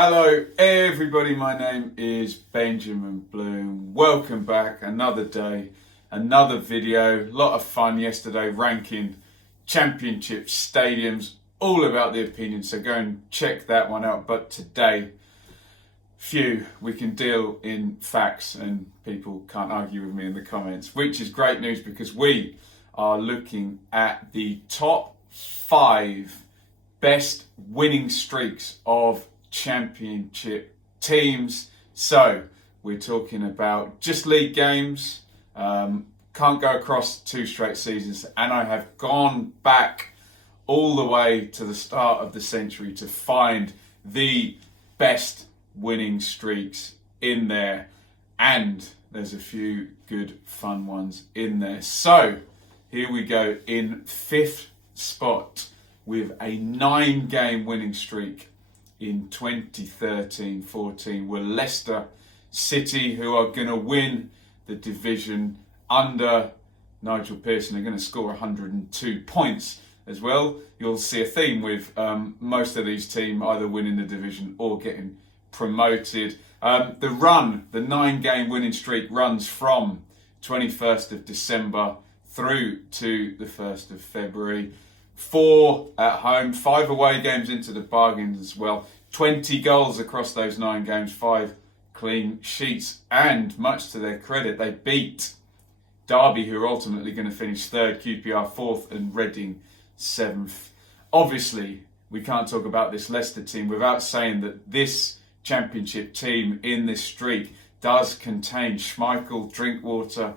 Hello everybody, my name is Benjamin Bloom. Welcome back, another day, another video. A lot of fun yesterday ranking championship stadiums, all about the opinion, so go and check that one out. But today, we can deal in facts and people can't argue with me in the comments, which is great news because we are looking at the top 5 best winning streaks of championship teams. So we're talking about just league games, can't go across 2 straight seasons, and I have gone back all the way to the start of the century to find the best winning streaks in there, and there's a few good fun ones in there. So here we go, in 5th spot with a 9-game winning streak in 2013-14 were Leicester City, who are going to win the division under Nigel Pearson. They're going to score 102 points as well. You'll see a theme with most of these teams either winning the division or getting promoted. The 9-game winning streak runs from 21st of December through to the 1st of February. 4 at home, 5 away games into the bargain as well. 20 goals across those 9 games, 5 clean sheets, and much to their credit, they beat Derby, who are ultimately going to finish 3rd, QPR 4th, and Reading 7th. Obviously, we can't talk about this Leicester team without saying that this championship team in this streak does contain Schmeichel, Drinkwater,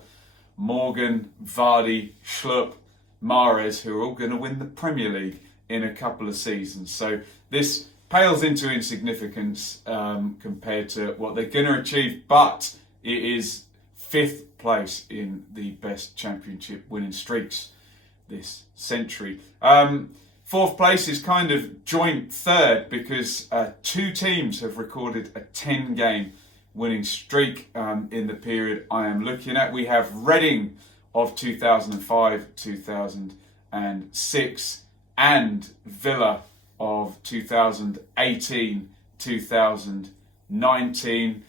Morgan, Vardy, Schlupp, Mahrez, who are all going to win the Premier League in a couple of seasons. So this pales into insignificance compared to what they're going to achieve, but it is 5th place in the best championship winning streaks this century. 4th place is kind of joint 3rd because 2 teams have recorded a 10-game winning streak in the period I am looking at. We have Reading of 2005-2006 and Villa of 2018-2019.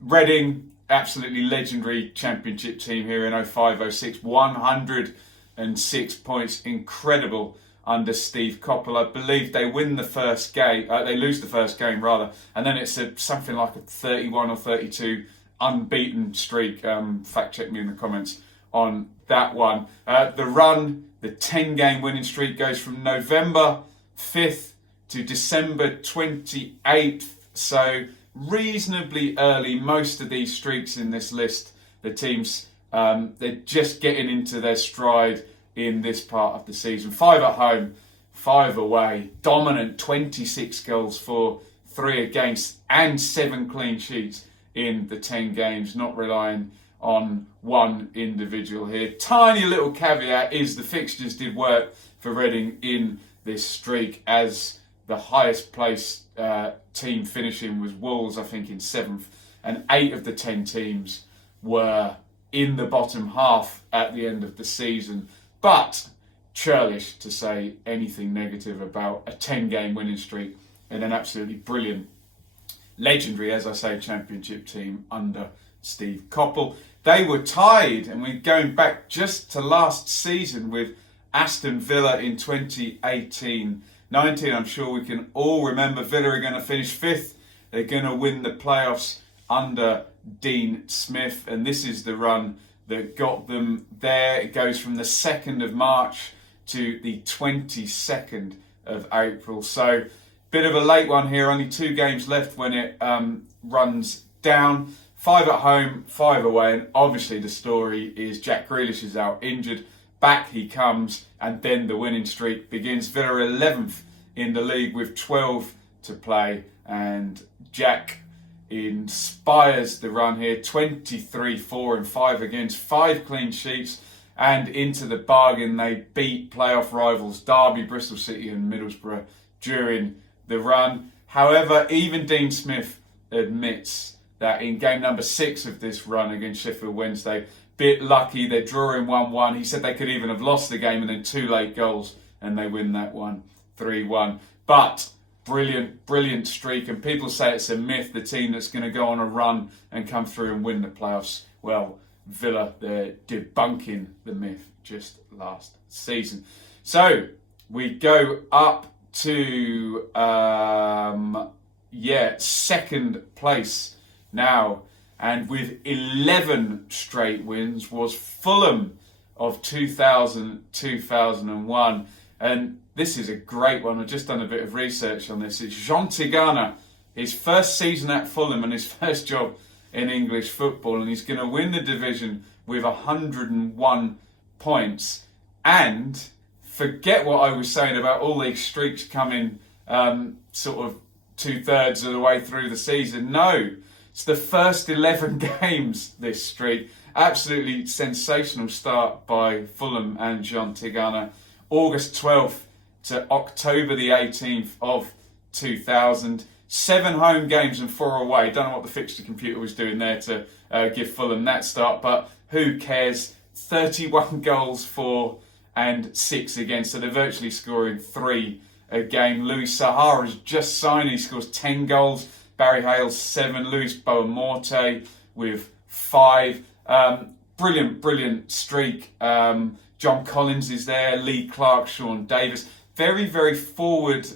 Reading, absolutely legendary championship team here in 05-06, 106 points, incredible under Steve Coppell. I believe they win the first game, they lose the first game rather, and then it's something like a 31 or 32 unbeaten streak. Fact check me in the comments on that one. The 10-game winning streak goes from November 5th to December 28th, so reasonably early. Most of these streaks in this list, the teams, they're just getting into their stride in this part of the season. 5 at home, 5 away, dominant 26 goals for, 3 against, and 7 clean sheets in the 10 games, not relying on one individual here. Tiny little caveat is the fixtures did work for Reading in this streak, as the highest placed team finishing was Wolves, I think, in 7th, and 8 of the 10 teams were in the bottom half at the end of the season. But churlish to say anything negative about a 10-game winning streak and an absolutely brilliant, legendary, as I say, championship team under Steve Coppell. They were tied, and we're going back just to last season, with Aston Villa in 2018-19. I'm sure we can all remember Villa are going to finish 5th. They're going to win the playoffs under Dean Smith, and this is the run that got them there. It goes from the 2nd of March to the 22nd of April. So, bit of a late one here, only 2 games left when it runs down. 5 at home, 5 away, and obviously the story is Jack Grealish is out injured. Back he comes, and then the winning streak begins. Villa 11th in the league with 12 to play, and Jack inspires the run here. 23, 4 and 5 against, 5 clean sheets, and into the bargain they beat playoff rivals Derby, Bristol City and Middlesbrough during the run. However, even Dean Smith admits that in game number 6 of this run against Sheffield Wednesday, bit lucky, they're drawing 1-1. He said they could even have lost the game, and then 2 late goals and they win that one 3-1. But brilliant streak, and people say it's a myth, the team that's going to go on a run and come through and win the playoffs. Well, Villa, they're debunking the myth just last season. So we go up to second place now, and with 11 straight wins was Fulham of 2000-2001. And this is a great one. I've just done a bit of research on this. It's Jean Tigana, his first season at Fulham and his first job in English football, and he's going to win the division with 101 points. And forget what I was saying about all these streaks coming sort of 2/3 of the way through the season. No, it's the first 11 games, this streak. Absolutely sensational start by Fulham and Jean Tigana. August 12th to October the 18th of 2000. 7 home games and 4 away. Don't know what the fixture computer was doing there to give Fulham that start, but who cares? 31 goals for and 6 against, so they're virtually scoring 3 a game. Louis Sahara's just signed, he scores 10 goals. Barry Hales 7, Luis Boamorte with 5. Brilliant streak. John Collins is there, Lee Clark, Sean Davis. Very forward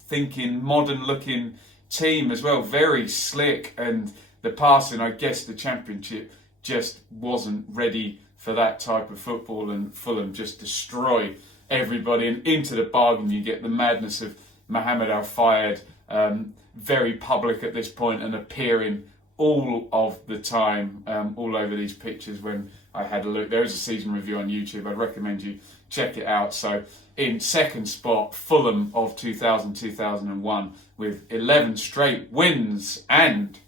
thinking, modern looking team as well. Very slick, and the passing, I guess the Championship just wasn't ready for that type of football, and Fulham just destroy everybody. And into the bargain, you get the madness of Mohamed Al Fayed, very public at this point and appearing all of the time, all over these pictures. When I had a look, there is a season review on YouTube. I'd recommend you check it out. So in second spot, Fulham of 2000-2001 with 11 straight wins, and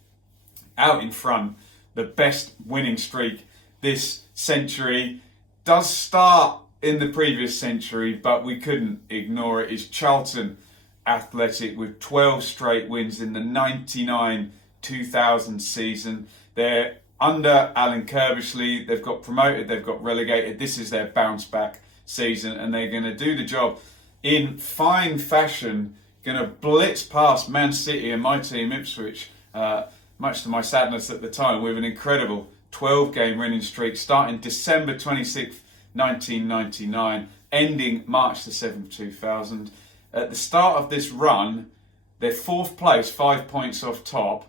out in front, the best winning streak this century. Does start in the previous century, but we couldn't ignore it, is Charlton Athletic with 12 straight wins in the 99-2000 season. They're under Alan Kirbishley. They've got promoted, they've got relegated. This is their bounce back season, and they're going to do the job in fine fashion. Going to blitz past Man City and my team Ipswich, much to my sadness at the time, with an incredible 12-game winning streak starting December 26th, 1999, ending March the 7th, 2000. At the start of this run, they're 4th place, 5 points off top.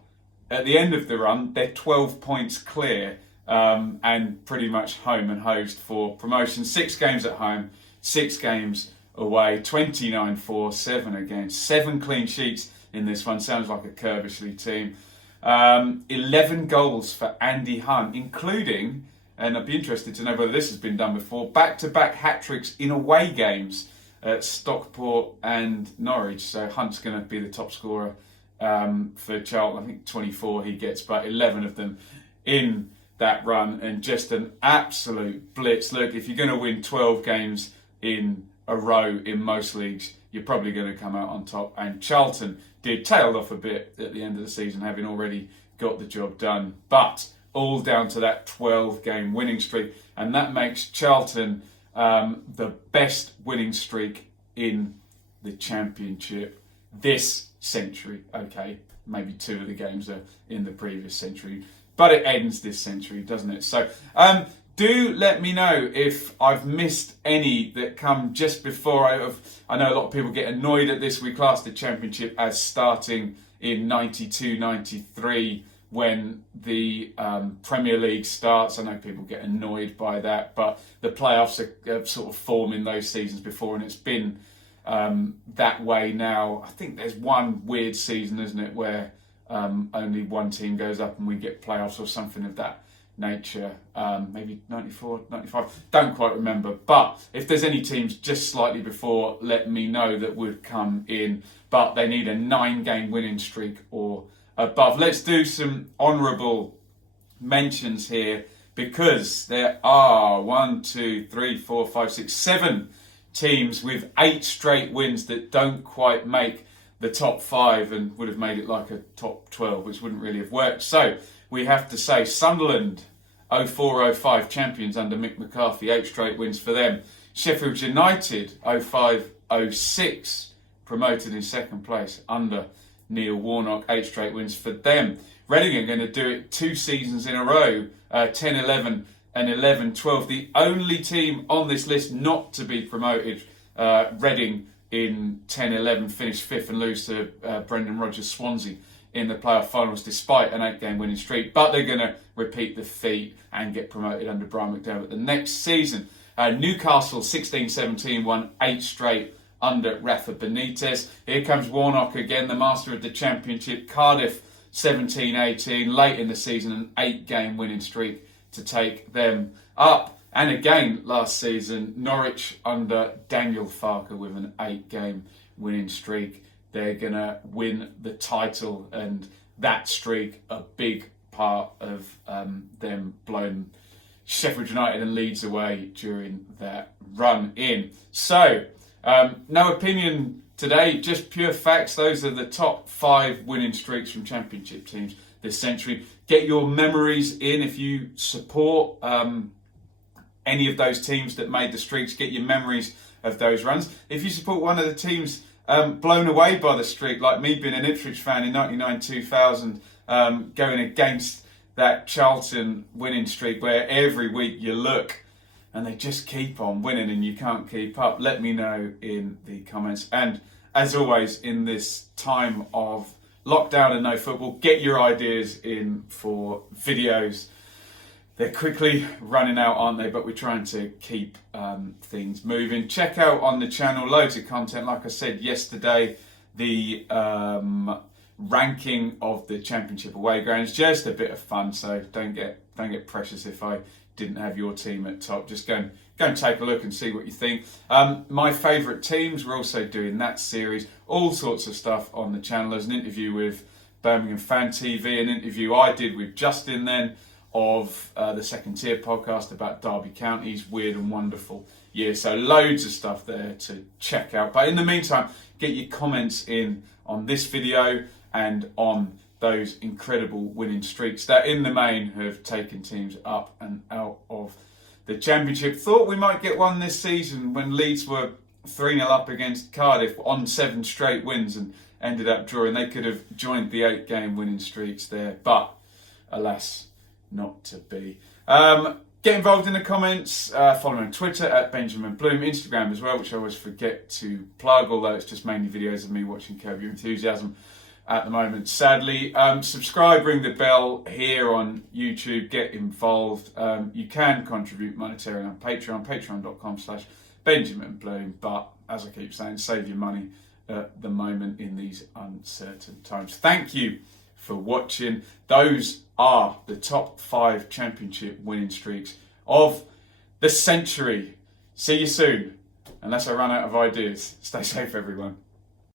At the end of the run, they're 12 points clear, and pretty much home and hosed for promotion. 6 games at home, 6 games away, 29-4, 7 against. 7 clean sheets in this one. Sounds like a Kirbishley team. 11 goals for Andy Hunt, including, and I'd be interested to know whether this has been done before, back-to-back hat-tricks in away games at Stockport and Norwich. So Hunt's going to be the top scorer for Charlton. I think 24 he gets, but 11 of them in that run, and just an absolute blitz. Look, if you're going to win 12 games in a row in most leagues, you're probably going to come out on top, and Charlton tailed off a bit at the end of the season, having already got the job done, but all down to that 12-game winning streak, and that makes Charlton the best winning streak in the Championship this century. Okay, maybe 2 of the games are in the previous century, but it ends this century, doesn't it? So do let me know if I've missed any that come just before. I know a lot of people get annoyed at this. We class the Championship as starting in 92-93 when the Premier League starts. I know people get annoyed by that, but the playoffs are sort of forming those seasons before, and it's been that way now. I think there's one weird season, isn't it, where only one team goes up and we get playoffs or something of that nature. Maybe 94, 95, don't quite remember. But if there's any teams just slightly before, let me know, that would come in. But they need a 9-game winning streak or above. Let's do some honourable mentions here, because there are 7 teams with 8 straight wins that don't quite make the top 5 and would have made it like a top 12, which wouldn't really have worked. So we have to say Sunderland 04-05 champions under Mick McCarthy, 8 straight wins for them. Sheffield United 05-06 promoted in second place under Neil Warnock, 8 straight wins for them. Reading are going to do it 2 seasons in a row, 10-11 and 11-12. The only team on this list not to be promoted, Reading in 10-11 finished 5th and lose to Brendan Rodgers' Swansea in the playoff finals despite an 8-game winning streak. But they're going to repeat the feat and get promoted under Brian McDermott the next season. Newcastle 16-17 won 8 straight under Rafa Benitez. Here comes Warnock again, the master of the Championship. Cardiff 17-18 late in the season, an 8-game winning streak to take them up. And again last season, Norwich under Daniel Farke with an 8-game winning streak. They're going to win the title, and that streak a big part of them blowing Sheffield United and Leeds away during that run in. So, no opinion today, just pure facts. Those are the top 5 winning streaks from Championship teams this century. Get your memories in if you support any of those teams that made the streaks. Get your memories of those runs. If you support one of the teams blown away by the streak, like me being an Ipswich fan in 99-2000, going against that Charlton winning streak where every week you look and they just keep on winning and you can't keep up, let me know in the comments. And as always, in this time of lockdown and no football, get your ideas in for videos. They're quickly running out, aren't they? But we're trying to keep things moving. Check out on the channel loads of content. Like I said yesterday, the ranking of the Championship away grounds, just a bit of fun. So don't get precious if I didn't have your team at top. Just go and take a look and see what you think. My favourite teams, we're also doing that series. All sorts of stuff on the channel. There's an interview with Birmingham Fan TV, an interview I did with Justin then of the Second Tier podcast about Derby County's weird and wonderful year. So loads of stuff there to check out. But in the meantime, get your comments in on this video and on those incredible winning streaks that in the main have taken teams up and out of the Championship. Thought we might get one this season when Leeds were 3-0 up against Cardiff on 7 straight wins and ended up drawing. They could have joined the 8-game winning streaks there, but alas, not to be. Get involved in the comments. Follow me on Twitter at Benjamin Bloom, Instagram as well, which I always forget to plug, although it's just mainly videos of me watching Curb Your Enthusiasm at the moment, sadly. Subscribe, ring the bell here on YouTube, get involved. You can contribute monetarily on Patreon, patreon.com/Benjamin Bloom, but as I keep saying, save your money at the moment in these uncertain times. Thank you for watching. Those are the top 5 Championship winning streaks of the century. See you soon, unless I run out of ideas. Stay safe, everyone.